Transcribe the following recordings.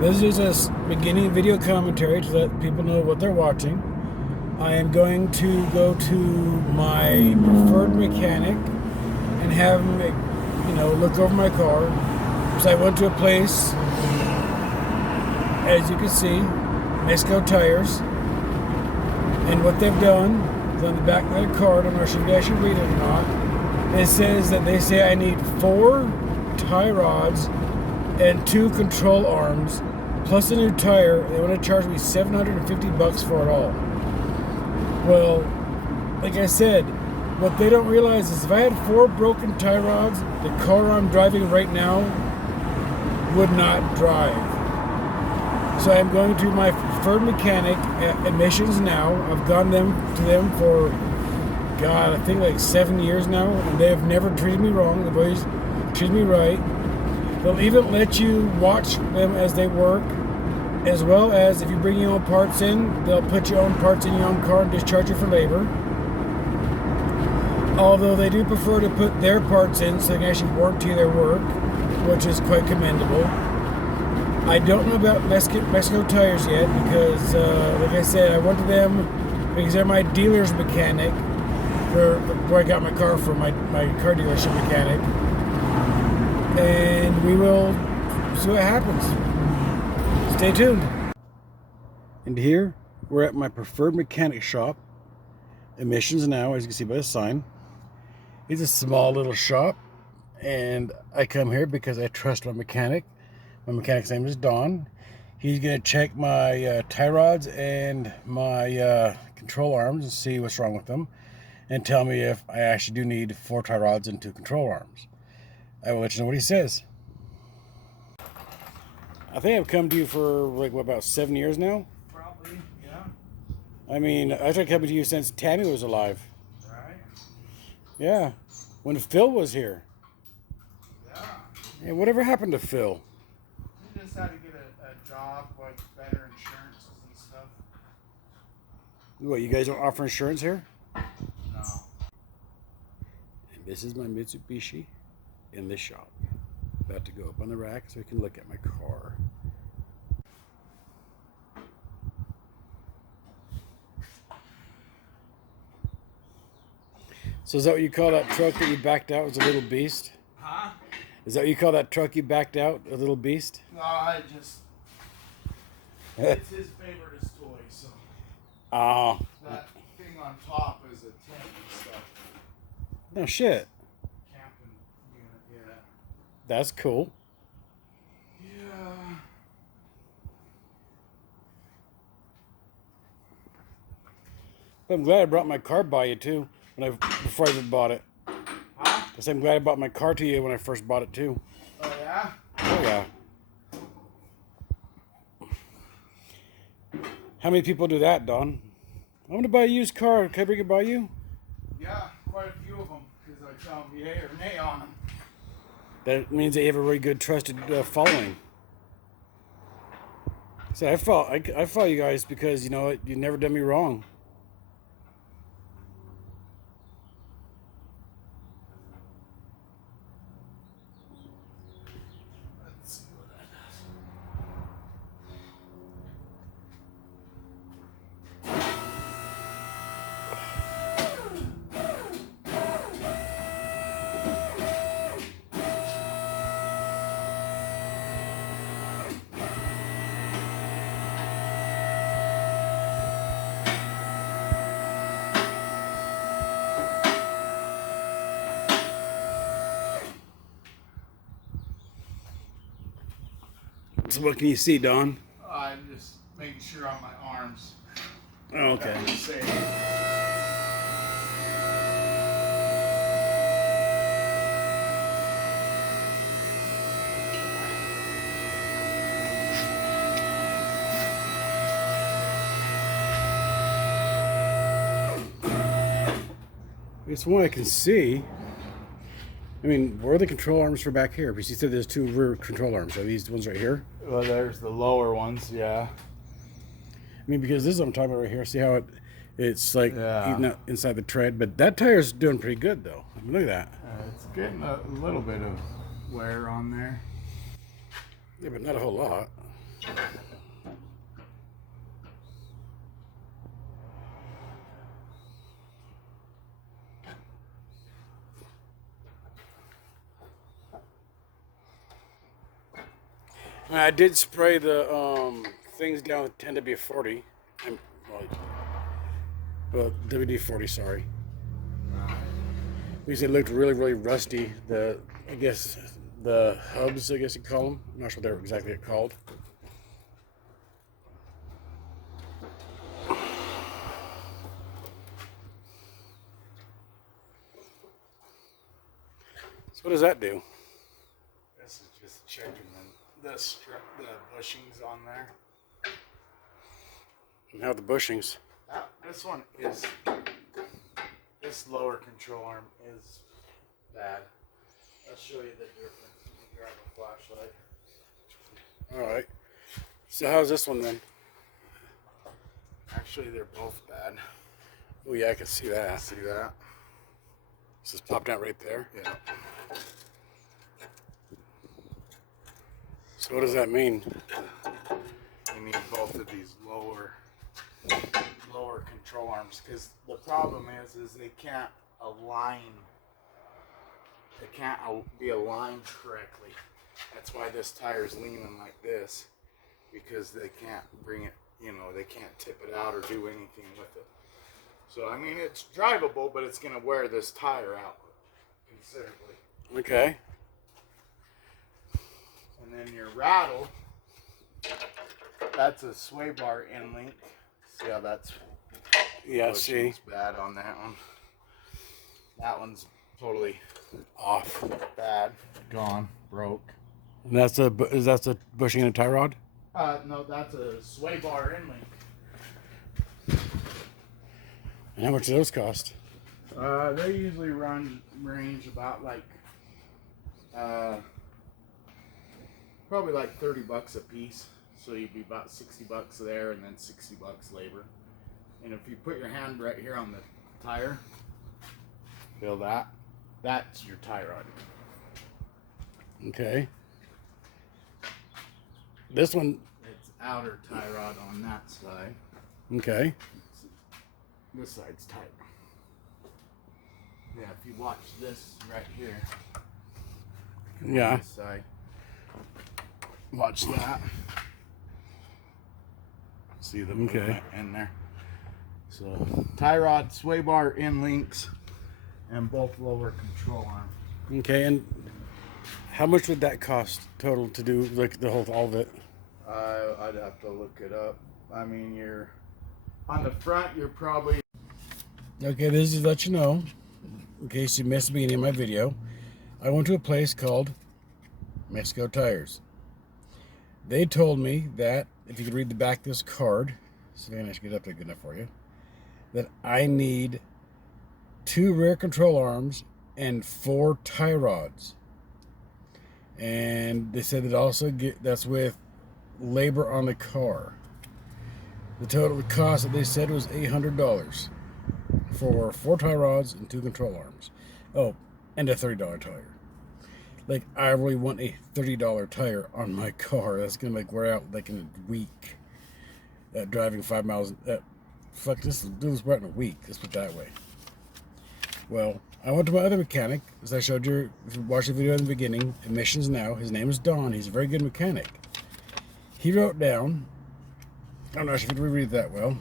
This is just a beginning video commentary to let people know what they're watching. I am going to go to my preferred mechanic and have him, look over my car. So I went to a place, as you can see, Mexico Tires. And what they've done is on the back of their card, I don't know if I should read it or not, it says that they say I need 4 tie rods and 2 control arms, plus a new tire. They want to charge me $750 for it all. Well, like I said, what they don't realize is if I had 4 broken tie rods, the car I'm driving right now would not drive. So I'm going to my preferred mechanic at Emissions now. I've gone to them for, God, I think like 7 years now, and they have never treated me wrong. They've always treated me right. They'll even let you watch them as they work, as well as if you bring your own parts in, they'll put your own parts in your own car and just charge you for labor. Although they do prefer to put their parts in so they can actually warranty their work, which is quite commendable. I don't know about Mexico Tires yet because, like I said, I went to them because they're my dealer's mechanic for where I got my car from, my car dealership mechanic. And we will see what happens. Stay tuned. And here, we're at my preferred mechanic shop, Emissions now, as you can see by the sign. It's a small little shop, and I come here because I trust my mechanic. My mechanic's name is Don. He's going to check my tie rods and my control arms and see what's wrong with them, and tell me if I actually do need 4 tie rods and 2 control arms. I will let you know what he says. I think I've come to you for about 7 years now? Probably, yeah. I mean, I tried coming to you since Tammy was alive. Right? Yeah. When Phil was here. Yeah. Yeah, whatever happened to Phil? You just had to get a job, like better insurances and stuff. What, you guys don't offer insurance here? No. And this is my Mitsubishi in this shop. About to go up on the rack so I can look at my car. So is that what you call that truck that you backed out was a little beast? Huh? Is that what you call that truck you backed out, a little beast? No, it's his favorite toy, so. Oh. That thing on top is a tent and stuff. No shit. Camping unit, yeah. That's cool. Yeah. I'm glad I brought my car by you too before I even bought it. Huh? I said I'm glad I bought my car to you when I first bought it too. Oh, yeah? Oh yeah. How many people do that, Don? I'm gonna buy a used car. Can I bring it by you? Yeah, quite a few of them, because I tell them yay or nay on them. That means that you have a really good, trusted following. So I follow you guys because you know what, you've never done me wrong. Let's see what that does. So what can you see, Don? I'm just making sure on my arms. Oh, okay. That was safe. It's one I can see. I mean, where are the control arms for back here? Because you said there's 2 rear control arms. Are these ones right here? Well, there's the lower ones, yeah. I mean, because this is what I'm talking about right here. See how it's like Yeah. eating out inside the tread? But that tire's doing pretty good, though. I mean, look at that. It's getting a little bit of wear on there. Yeah, but not a whole lot. I did spray the things down with 10W40. Well, WD-40, sorry. Because it looked really, really rusty. I guess the hubs, I guess you call them. I'm not sure what they're exactly called. So what does that do? This is just checking the bushings on there. And how are the bushings? This one is, this lower control arm is bad. I'll show you the difference when you grab a flashlight. Alright. So how's this one then? Actually, they're both bad. Oh yeah, I can see that. See that? This is popped out right there. Yeah. So what does that mean? You need both of these lower control arms, because the problem is they can't align. They can't be aligned correctly. That's why this tire's leaning like this, because they can't bring it, they can't tip it out or do anything with it. So I mean, it's drivable, but it's gonna wear this tire out considerably. Okay. And then your rattle, that's a sway bar end link. See how that's see bad on that one. That one's totally off, bad, gone, broke. And that's a bushing and a tie rod. No, that's a sway bar end link. And how much do those cost? They usually range about like probably like $30 a piece. So you'd be about $60 there, and then $60 labor. And if you put your hand right here on the tire, feel that? That's your tie rod. Okay. This one. It's outer tie rod on that side. Okay. This side's tight. Yeah, if you watch this right here. Yeah. This side. Watch that. See the movement in there. So tie rod, sway bar, end links, and both lower control arm. Okay, and how much would that cost total to do like all of it? I'd have to look it up. I mean, you're on the front. You're probably okay. This is to let you know, in case you missed the beginning of my video. I went to a place called Mexico Tires. They told me that if you could read the back of this card, see if I can actually get up there good enough for you, that I need 2 rear control arms and 4 tie rods. And they said that also that's with labor on the car. The total cost that they said was $800 for 4 tie rods and 2 control arms. Oh, and a $30 tire. Like, I really want a $30 tire on my car. That's gonna wear out like in a week. Driving 5 miles. This wear out in a week. Let's put it that way. Well, I went to my other mechanic, as I showed you. If you watched the video in the beginning, Emissions Now. His name is Don. He's a very good mechanic. He wrote down. I'm not sure if I can reread that well.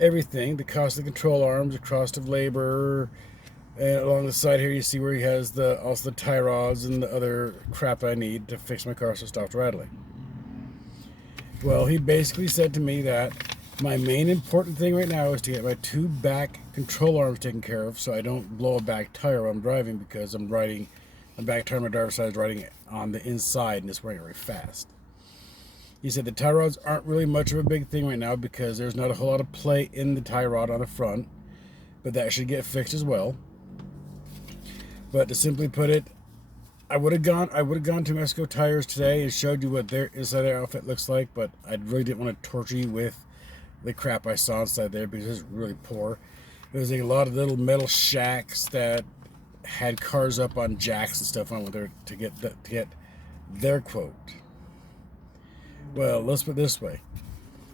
Everything: the cost of the control arms, the cost of labor. And along the side here, you see where he has also the tie rods and the other crap I need to fix my car so it stops rattling. Well, he basically said to me that my main important thing right now is to get my 2 back control arms taken care of so I don't blow a back tire while I'm driving, because I'm riding the back tire on my driver's side is riding on the inside and it's wearing very fast. He said the tie rods aren't really much of a big thing right now because there's not a whole lot of play in the tie rod on the front, but that should get fixed as well. But to simply put it, I would have gone to Mexico Tires today and showed you what their inside their outfit looks like, but I really didn't want to torture you with the crap I saw inside there because it's really poor. There was a lot of little metal shacks that had cars up on jacks and stuff on with there to get their quote. Well, let's put it this way.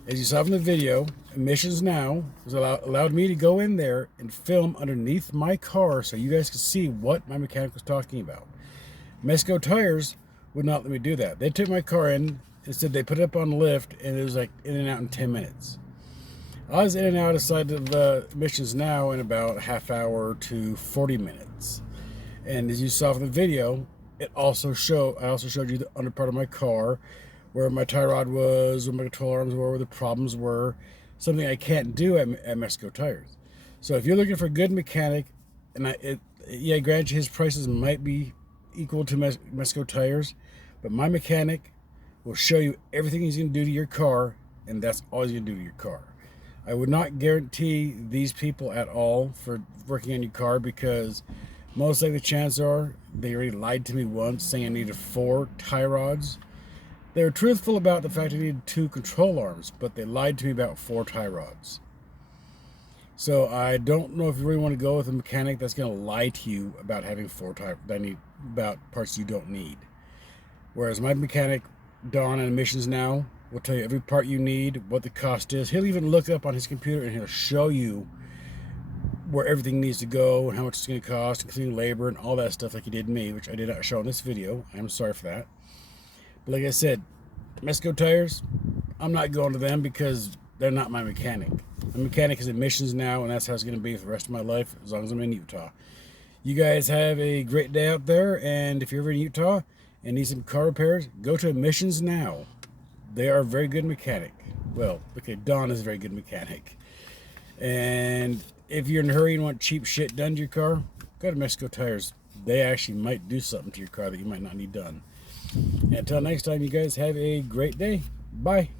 As you saw from the video, Emissions Now was allowed me to go in there and film underneath my car so you guys could see what my mechanic was talking about. Mexico Tires would not let me do that. They took my car in and said they put it up on lift, and it was like in and out in 10 minutes. I was in and out aside of Emissions Now in about a half hour to 40 minutes. And as you saw from the video, I also showed you the under part of my car, where my tie rod was, where my control arms were, where the problems were. Something I can't do at Mexico Tires. So if you're looking for a good mechanic, and granted his prices might be equal to Mexico Tires, but my mechanic will show you everything he's going to do to your car, and that's all he's going to do to your car. I would not guarantee these people at all for working on your car, because most likely the chances are they already lied to me once saying I needed 4 tie rods. They were truthful about the fact I needed 2 control arms, but they lied to me about 4 tie rods. So I don't know if you really want to go with a mechanic that's going to lie to you about having 4 tie about parts you don't need. Whereas my mechanic, Don and Emissions Now, will tell you every part you need, what the cost is. He'll even look up on his computer and he'll show you where everything needs to go and how much it's going to cost, including labor and all that stuff like he did me, which I did not show in this video. I'm sorry for that. But like I said, Mexico Tires, I'm not going to them because they're not my mechanic. My mechanic is Emissions Now, and that's how it's going to be for the rest of my life, as long as I'm in Utah. You guys have a great day out there, and if you're ever in Utah and need some car repairs, go to Emissions Now. They are a very good mechanic. Well, okay, Don is a very good mechanic. And if you're in a hurry and want cheap shit done to your car, go to Mexico Tires. They actually might do something to your car that you might not need done. Until next time, you guys have a great day. Bye.